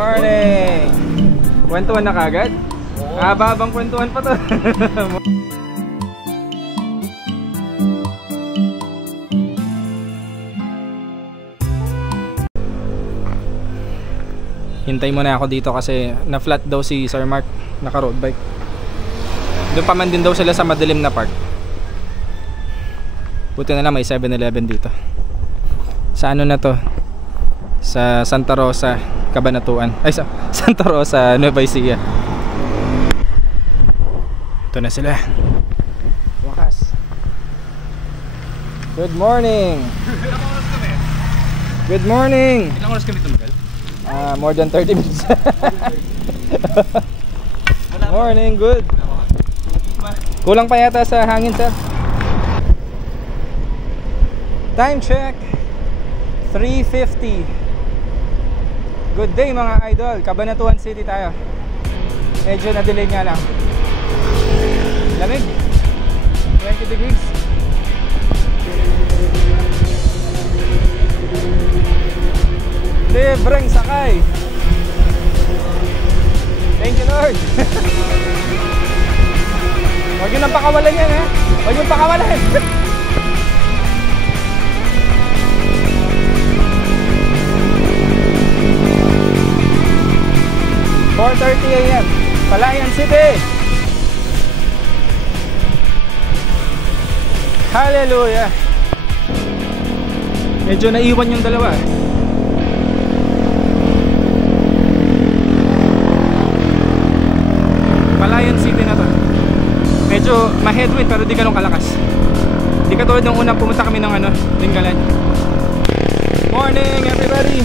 Morning! Kwentuhan na kagad? Habang kwentuhan pa to. Hintay mo na ako dito kasi na-flat daw si Sir Mark, naka-road bike. Doon pa man din daw sila sa madilim na park. Buti na lang may 7-Eleven dito. Sa ano na to? Sa Santa Rosa, Cabanatuan. Ay, sa Santa Rosa, Nueva Ecija. Ito na sila. Wakas. Good morning. Good morning. Ilang oras kami tumagal? More than 30 minutes. Morning, good. Kulang pa yata sa hangin, sir. Time check 3:50. Good day mga idol. Cabanatuan City tayo. Medyo na-delay nga lang. Lamig 20 degrees. Libreng sakay. Thank you Lord. Huwag yun ang pakawalan yan eh. Huwag yung pakawalan. 4:30 AM, Palayan City. Hallelujah. Medyo naiwan yung dalawa. Palayan City na to. Medyo ma-headwind pero di ganun kalakas. Di katulad nung unang pumunta kami ng Lingalan. Morning everybody.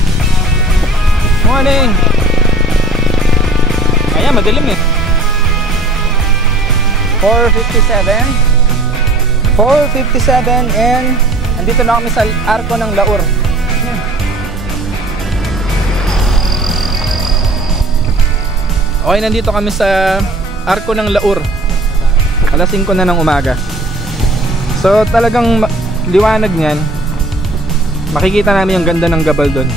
Morning. Ayan, madilim eh. 4:57 and andito na kami sa Arco ng Laur. Okay, nandito kami sa Arco ng Laur. Alas 5 na ng umaga. So talagang liwanag niyan. Makikita namin yung ganda ng gabal doon.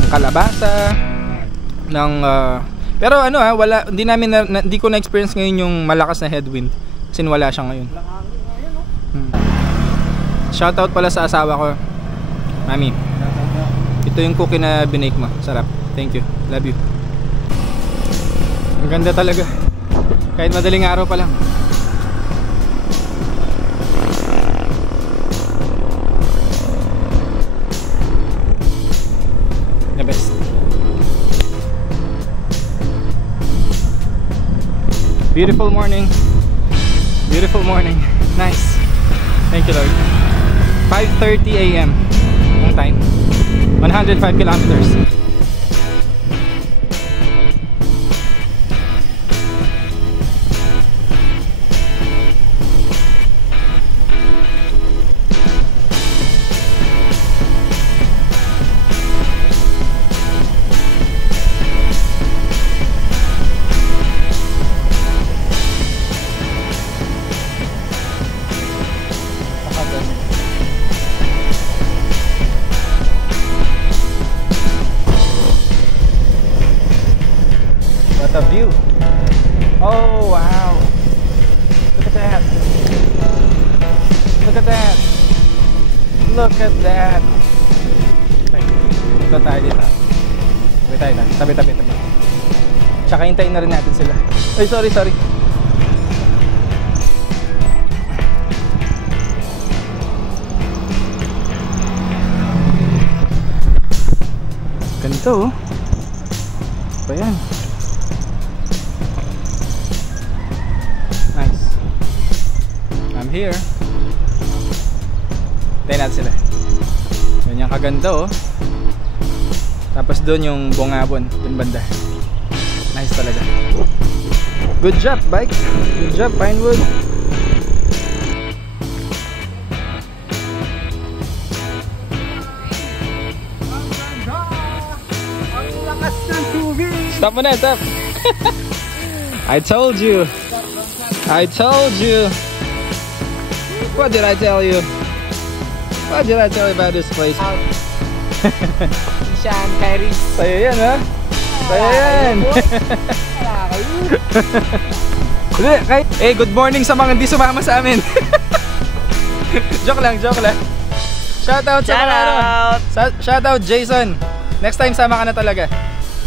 Ng kalabasa, ng pero wala, hindi ko na-experience ngayon yung malakas na headwind kasi wala siya ngayon. Shoutout pala sa asawa ko, Mami. Ito yung cookie na binake mo. Sarap. Thank you. Love you. Ang ganda talaga. Kahit madaling araw pa lang. The best. Beautiful morning. Beautiful morning. Nice. Thank you Lord. 5:30 AM ang time. 105 kilometers. The view. Oh wow. Look at that. Look at that. Look at that. Ito tayo dito. Tabi tayo na. Tabi. Tsaka hintayin na rin natin sila. Ay sorry. Ganito oh. Ba yan? I'm here. Tayo natin sila. Yun yung kaganda oh. Tapos doon yung Bongabon, doon banda. Nice talaga. Good job bike. Good job Pinewood. Stop mo na, stop. I told you. What did I tell you? What did I tell you about this place? Sean Kairis. Sa'yo yan, ha? Sa'yo yan. Wala kayo. Hindi, kahit, good morning sa mga hindi sumama sa amin. Joke lang, joke lang. Shoutout sa mga ano. Shoutout Jason. Next time sama ka na talaga.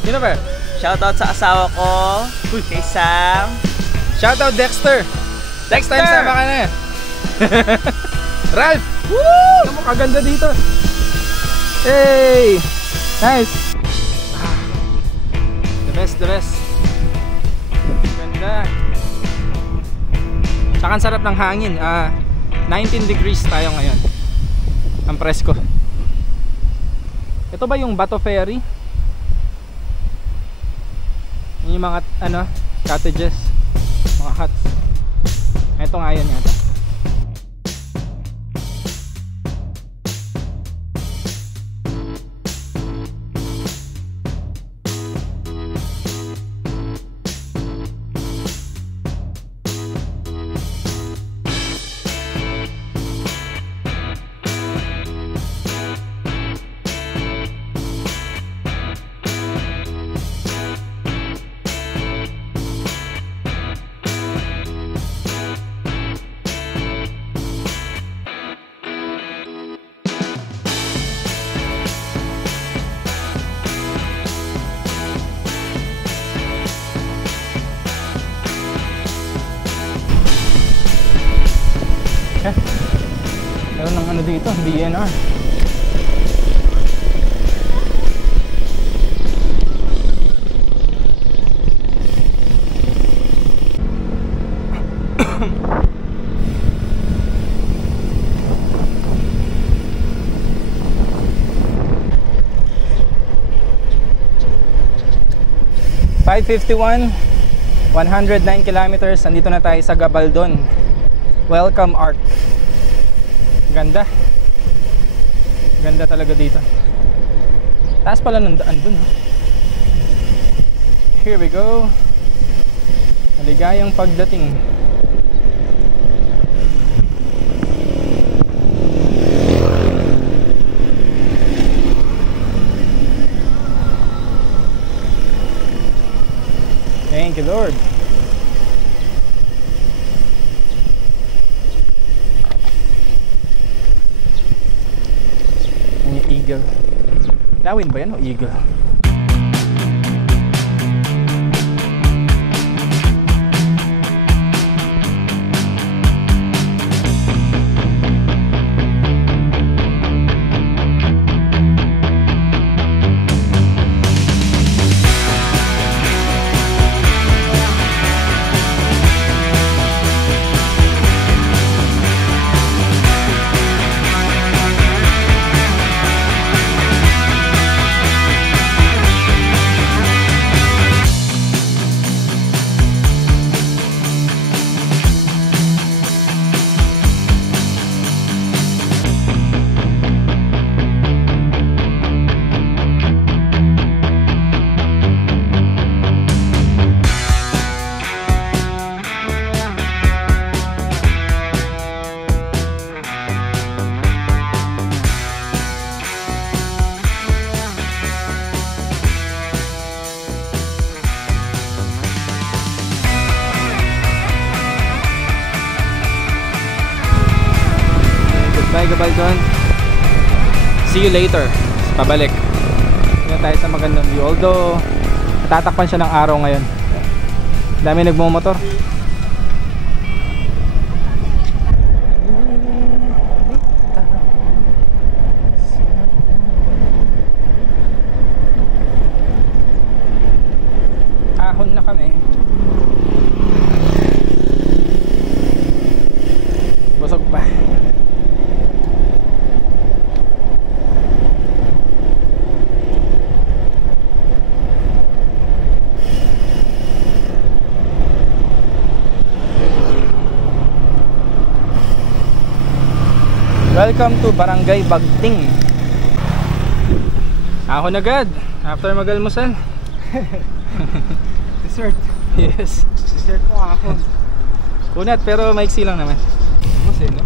Sino ba? Shoutout sa asawa ko, kay Sam. Shoutout Dexter. Next time sama ka na. Ralph! Woo! Ano mo kaganda dito? Hey! Nice! The best, the best. Ganda. Tsaka ang sarap ng hangin. 19 degrees tayo ngayon. Ang presko. Ito ba yung Bato Ferry? Yung mga ano, cottages, mga huts. Ito nga yun yata. Meron ng ano dito, DNR. .551, 109 kilometers. Nandito na tayo sa Gabaldon. Welcome Arc. Ganda. Ganda talaga dito. Taas pala ng daan dun, Here we go. Maligayang pagdating. Thank you, Lord. Eagle. Darwin ba yan o eagle? Bye Gabaldon. See you later. Pabalik. Tingnan tayo sa magandang view. Although tatakpan siya ng araw ngayon. Dami nagmumotor. Ahon na kami. Busog pa. Welcome to Barangay Bagting. Ahon agad after mag-almusal. Dessert. Yes. Dessert mo ahon. Kunat pero maiksi lang naman. Mas no?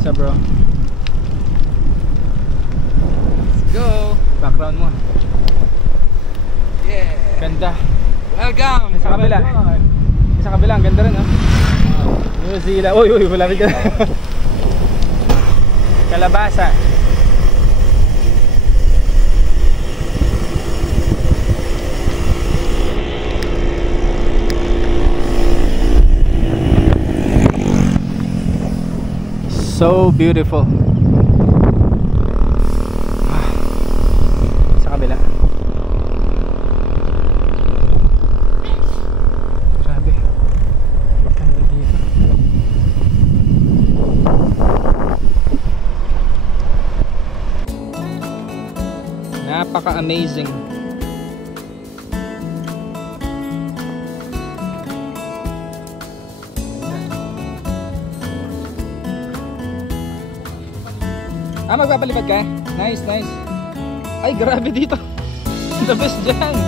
So ka bro. Let's go. Background mo. Yeah. Ganda. Welcome. Sa kabila. Sa kabila, ang ganda rin ha. New Zealand. Uy, uy, malapit ka. Kalabasa. So beautiful. Sa kabila. Grabe. Ganda dito. Napaka-amazing. Magpapalipad ka? Nice, nice. Ay, grabe dito. The best dyan.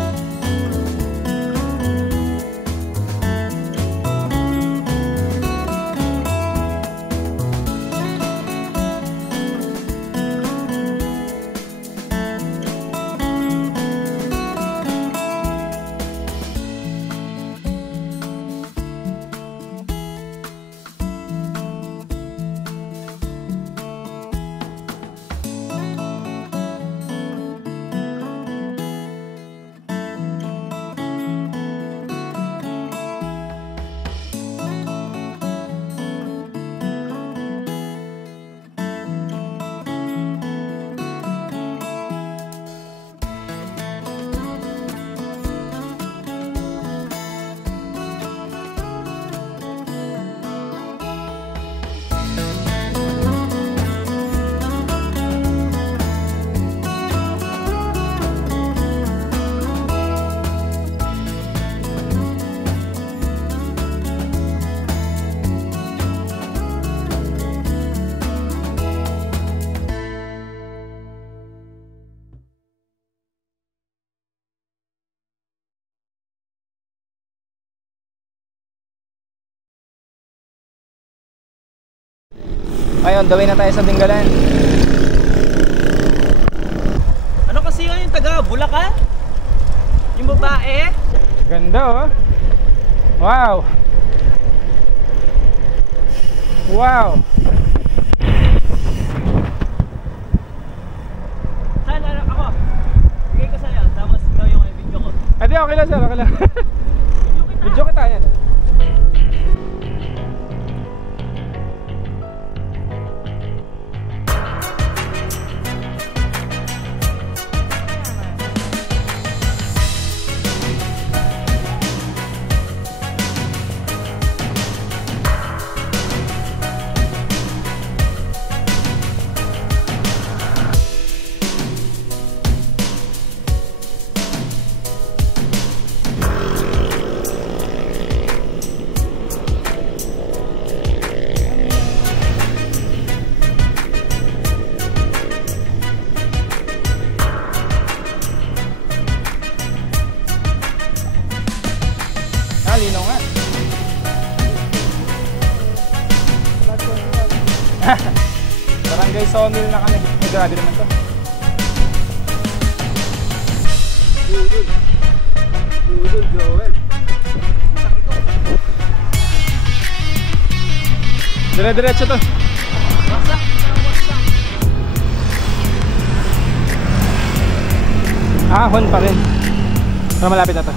Ayun, the way na tayo sa Dingalan. Ano kasi yun yung taga Bulacan? Yung babae? Ganda oh. Wow. Wow. Saan anak ako? Bigay ko sa'yo, tapos ikaw yung video ko. Ate, okay lang sir, okay lang. Video kita yan. Lino nga. Barangay Sawmill na kami. Ay, grabe naman to. Budol Joel. Dire-diretso to. Ahon pa rin. Pero malapit na to.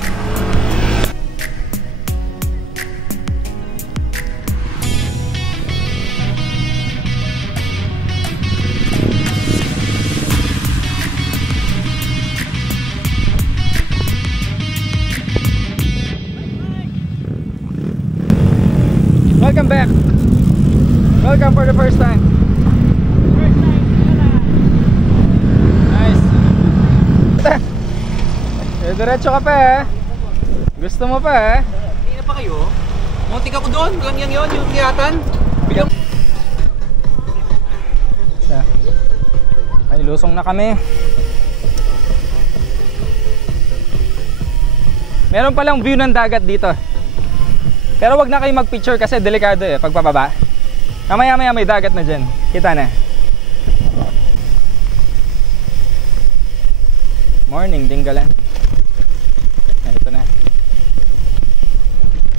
Welcome back. Welcome for the first time. Nice. Diretso ka pa eh. Gusto mo pa eh. Hindi na pa kayo? Muntik ako doon. Lang yan yun, yung tiyatan. Bilang. Ay, lusong na kami. Meron palang view ng dagat dito. Pero wag na kayo mag-picture kasi delikado eh pag pababa. Mamaya may dagat na dyan. Kita na. Morning, Dinggalan. Ito na.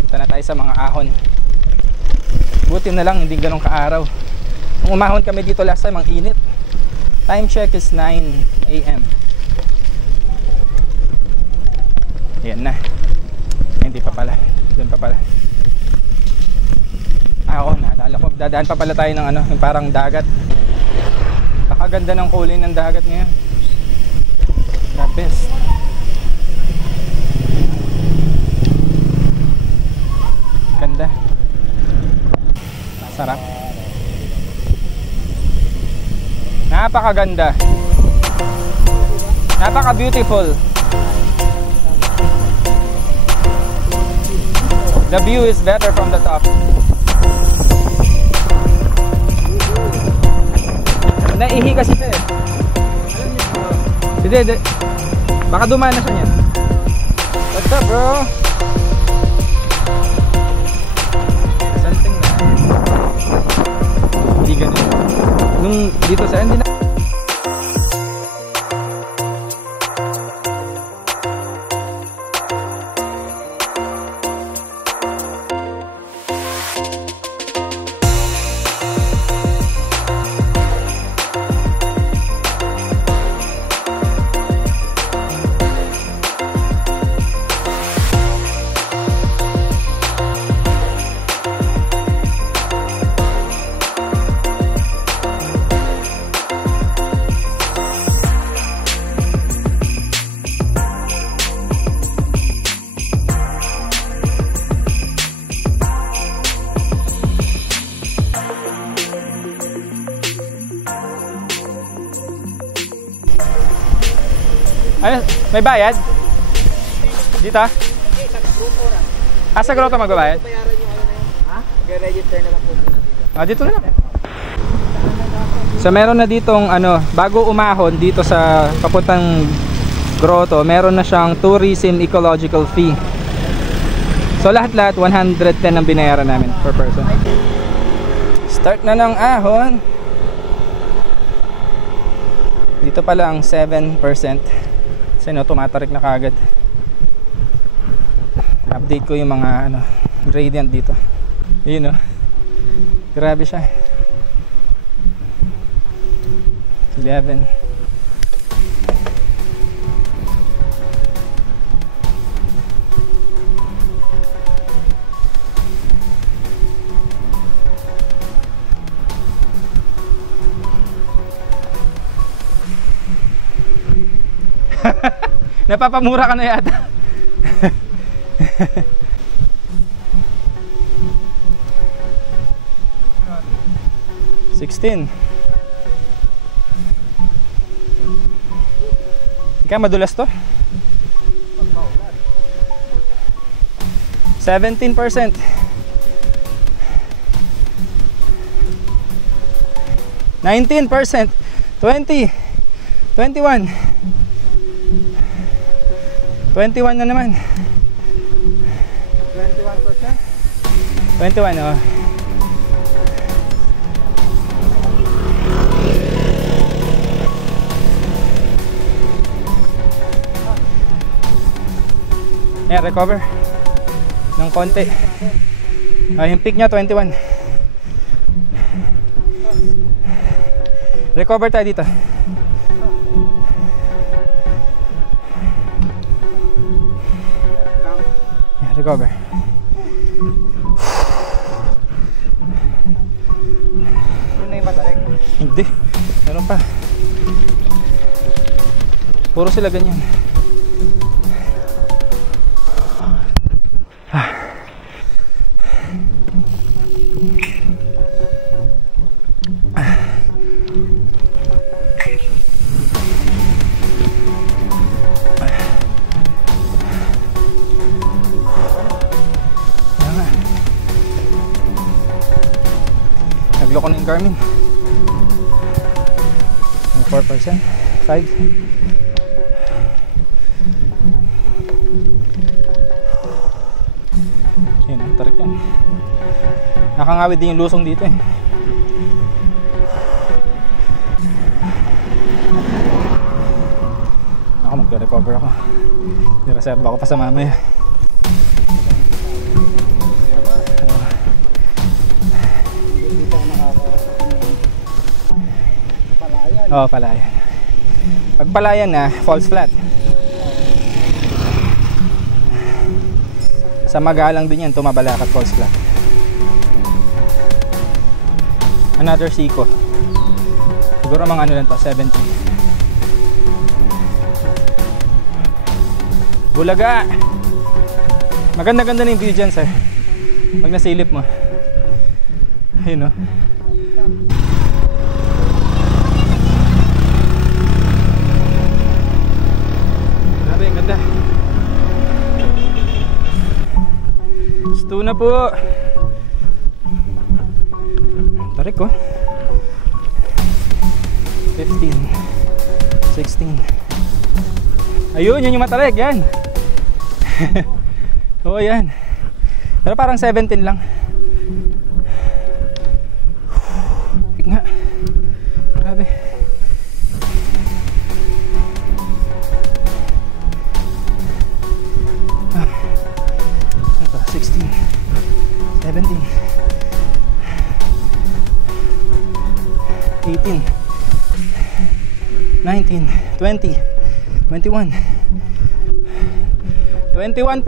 Punta na tayo sa mga ahon. Buti na lang hindi ganun kaaraw. Nung umahon kami dito last time, ang init. Time check is 9 AM. Yan na. Hindi pa pala. Doon pa pala. Oo, naalala ko. Dadaan pa pala tayo ng ano, yung parang dagat. Pakaganda ng kulay ng dagat ngayon. The best. Ganda. Sarap. Napakaganda. Napaka-beautiful. The view is better from the top. Naihi kasi ito eh. Hindi. Baka dumaan na siya niyan. What's up, bro? Something na. Hindi ganun. Nung dito sa hindi na. Ano? May bayad? Dito? Sa grotto magbabayad? Ha? Mag-register na lang po dito. Dito na lang. So meron na ditong ano, bago umahon dito sa papuntang grotto, meron na siyang tourism ecological fee. So lahat-lahat 110 ang binayaran namin per person. Start na ng ahon. Dito pala ang 7%. Kasi no, tumatarik na kagad. Update ko yung mga ano, gradient dito. Yun no. Grabe siya. 11. Napapamura ka na yata. 16. Ika madulas to. 17%. 19%. 20. 21. 21 na naman. 21%? 21, oh. Ayan, recover ng konti. Yung peak niya 21. Recover tayo dito. Recover. Yun na yung madalag. Hindi. Meron pa. Puro sila ganyan. Nagloko na yung Garmin. 4%. 5. Yan, tarik yan. Nakangawid din yung lusong dito eh. naka-recover ako. Nireserve ako pa sa mamaya. Oo, Palayan. Pag Palayan na, falls flat. Sa Magalang din yan, Tumabalacat falls flat. Another Seco. Siguro mga ano lang to, 70. Bulaga! Maganda-ganda na yung view dyan, sir. Pag nasilip mo. Ayun, no? Grabe, ganda. Gusto na po. Tarik ko. 15 16. Ayun, yun yung matarik, yan. Oo, yan. Pero parang 17 lang. Pik nga. Grabe. Ito, 16 17 18 19 20 21 21%.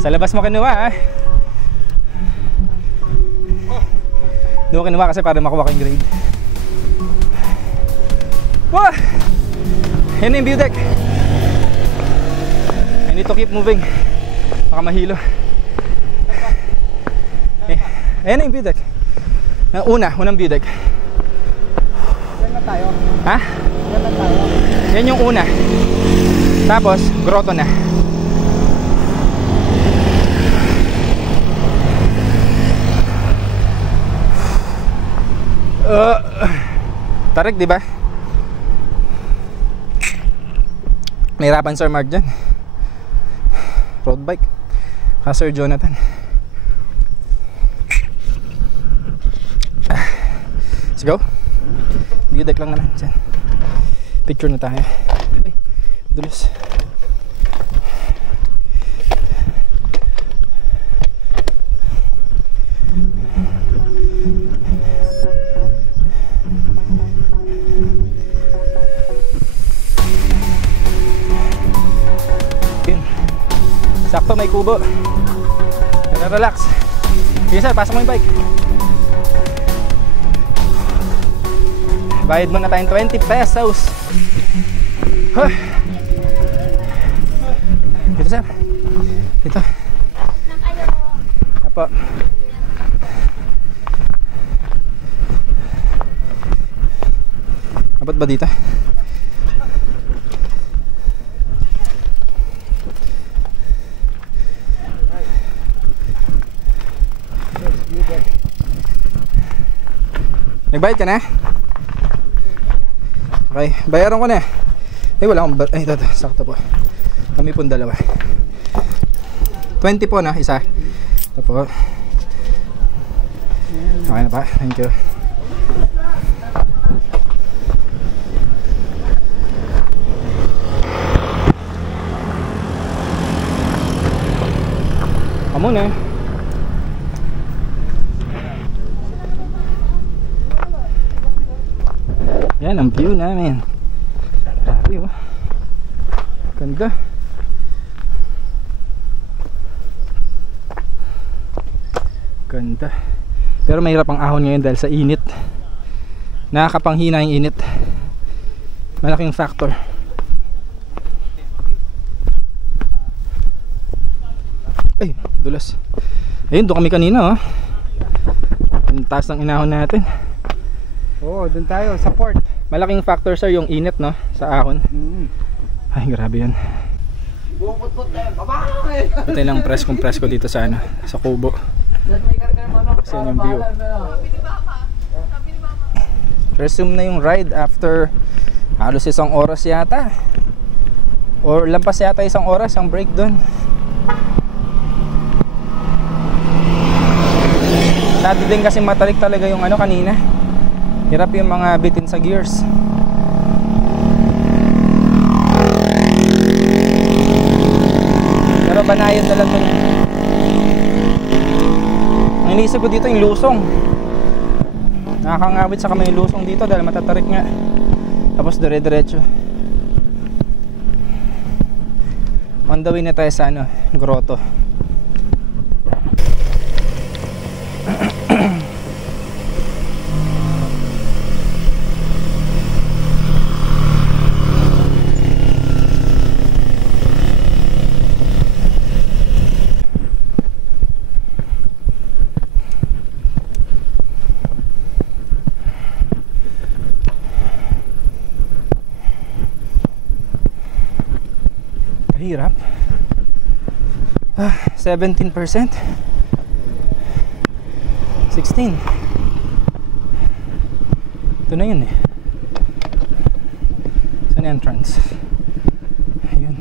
Sa labas mo kinuha, ah. Doon kinuha kasi para makuha ko yung grade. Wah! Yan yung view deck. I need to keep moving. Baka mahilo. Ayan yung view deck. Unang view deck. Yan na tayo. Ha? Yan na tayo. Yan yung una. Tapos, grotto na. Tarik, di ba? Nahirapan Sir Mark dyan. Road bike. Sir Jonathan. Let's go. View deck lang naman dyan. Picture na tayo. Ay, dulos. Yun. Sakto, may kubo. Relax. Sige sir, pasok mo yung bike. Bayad mo na tayong 20 pesos. Huh. Dito sir. Dito. Apo. Abot ba dito? Nagbayad ka na? Okay, bayaran ko na. Eh, wala akong ay, ito, sakto po. Kami pong dalawa. 20 po na, isa. Ito po. Okay na pa, thank you. Amo na. Yan ang view namin. Grabe, oh. Ganda. Ganda. Pero mahirap ang ahon ngayon dahil sa init. Nakakapanghina yung init. Malaking factor. Ay, dulas. Ayun, doon kami kanina, oh. Ang taas ng inahon natin. Oo, dun tayo, sa port. Malaking factor sir yung init, no, sa ahon. Ay, grabe yan. Ito lang presko dito sa ano, sa kubo. Kasi yun yung view. Resume na yung ride after halos 1 oras yata. Or lampas yata 1 oras ang break doon. Dati din kasi matalik talaga yung ano kanina. Hirap yung mga bitin sa gears. Pero banayan na lang to niya. Ang iniisip ko dito yung lusong. Nakakangawit sa kamay yung lusong dito dahil matatarik nga. Tapos dire-diretso. On the way na tayo sa ano, grotto. Hirap. 17%. 16. Ito na yun eh. Saan yung entrance? Ayun.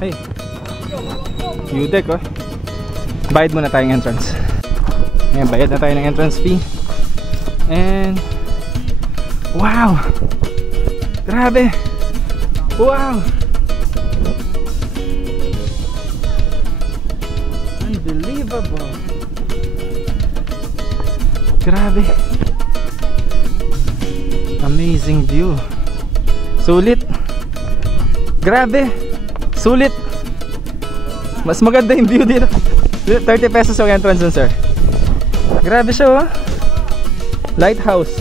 Hey. U-deck oh. Bayad muna tayong entrance. Ayan, bayad na tayo ng entrance fee. And wow, grabe, wow, unbelievable, grabe, amazing view, sulit, grabe, sulit, mas maganda yung view dito. 30 pesos yung entrance dun, sir. Grabe siya oh. Lighthouse.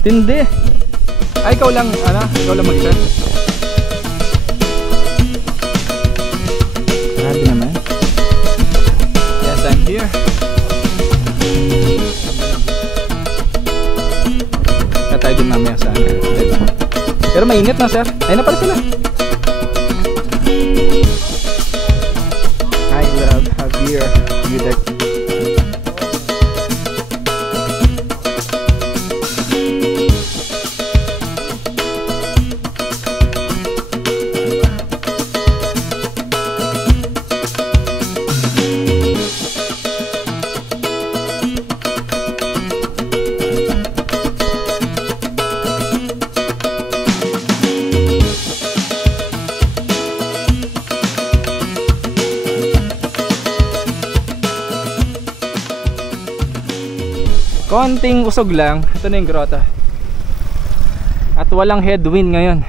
Tindi. Ay, ikaw lang, ano? Ikaw lang mag-isa. Grabe naman. Yes, I'm here. Kaya tayo din mamaya sa ano. Pero mainit na, sir. Ayun na pala sila. I love Javier U-deck. Konting usog lang. Ito na yung grotto. At walang headwind ngayon.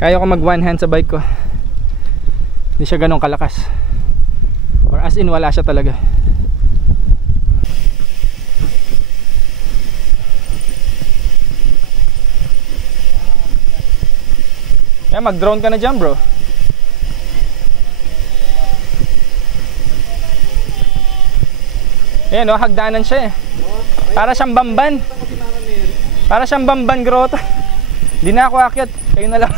Kaya ko mag one hand sa bike ko. Hindi siya ganun kalakas. Or as in wala siya talaga. Kaya mag drone ka na dyan bro. Ayan o, hagdanan siya eh. Para siyang Bamban. Para siyang Bamban grotto. Hindi na ako akyat. Kayo na lang.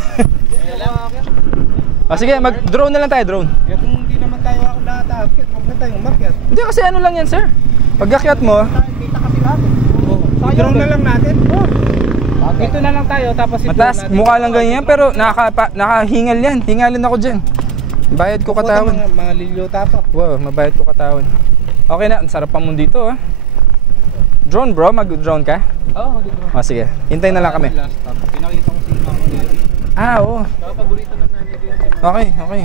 O sige, mag-drone na lang tayo, drone. Kaya kung hindi naman tayo ako lahat aakyat, huwag na tayong umakyat. Hindi kasi ano lang yan, sir. Pag akyat mo, Kita kasi lahat. Drone na lang natin. Dito na lang tayo, tapos mataas, mukha lang ganyan, pero nakahingal yan. Hingalin ako dyan. Bayad ko katawan. Mga lilyo tapak. Wow, mabayad ko katawan. Okay na, ang sarap pa mo dito ah. Drone bro, mag-drone ka? Oo, mag-drone. O sige, hintayin na lang kami. Last time, pinakita ko si Mama nila. Ah, oo. Paborito ng nanay ko yan. Okay, okay.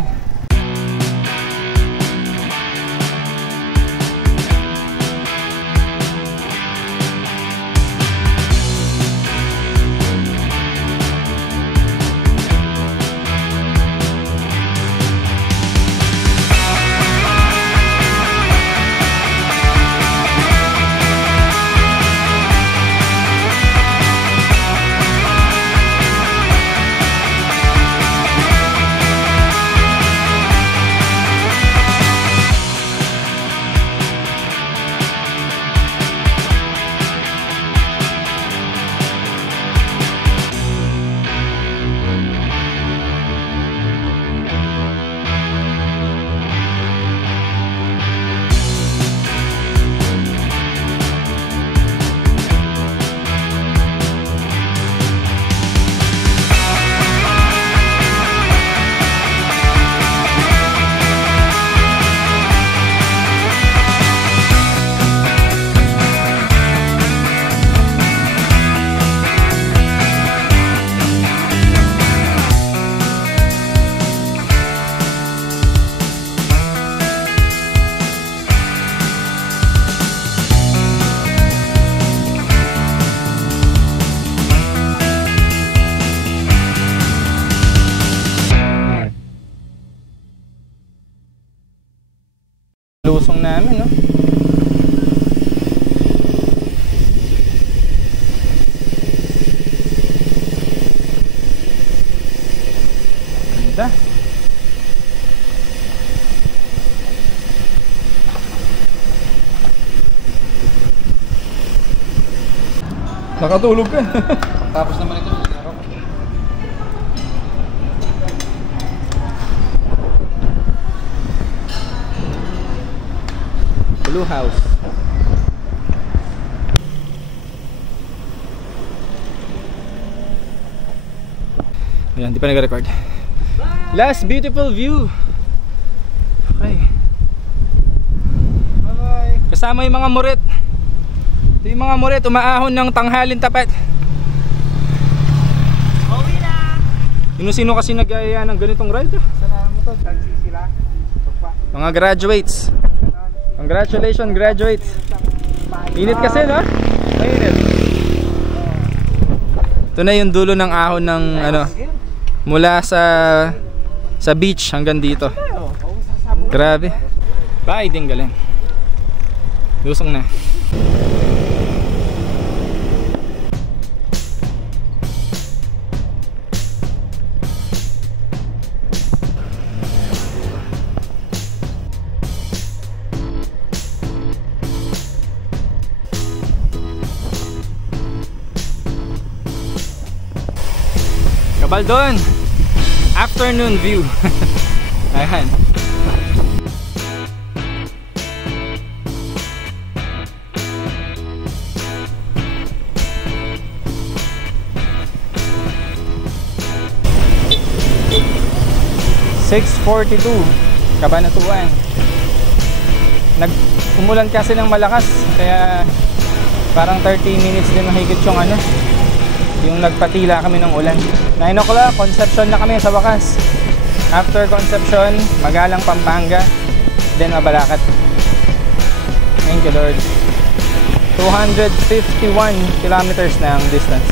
lusong namin, no? Ganda. Nakatulog ka. Tapos naman ito. Blue House. Ayan, di pa nag-record. Last beautiful view. Okay. Bye-bye. Kasama yung mga murit. Ito yung mga murit, umaahon ng tanghalin tapat. Uwi na! Sino kasi nag-aya ng ganitong ride? Sanahan mo to, taxi sila. Pagpa. Mga graduates. Congratulations, graduates. Init kasi, no? Mainit. Ito na yung dulo ng ahon ng ano, mula sa beach hanggang dito. Grabe. Bye din galing. Lusong na. Baldon, afternoon view. Ayan. (6:42) Cabanatuan. Umulan kasi ng malakas, kaya parang 30 minutes din mahigit yung nagpatila kami ng ulan. 9 o'clock, Concepcion na kami sa wakas. After Concepcion, Magalang, Pampanga, then Mabalacat. Thank you Lord. 251 kilometers na ang distance.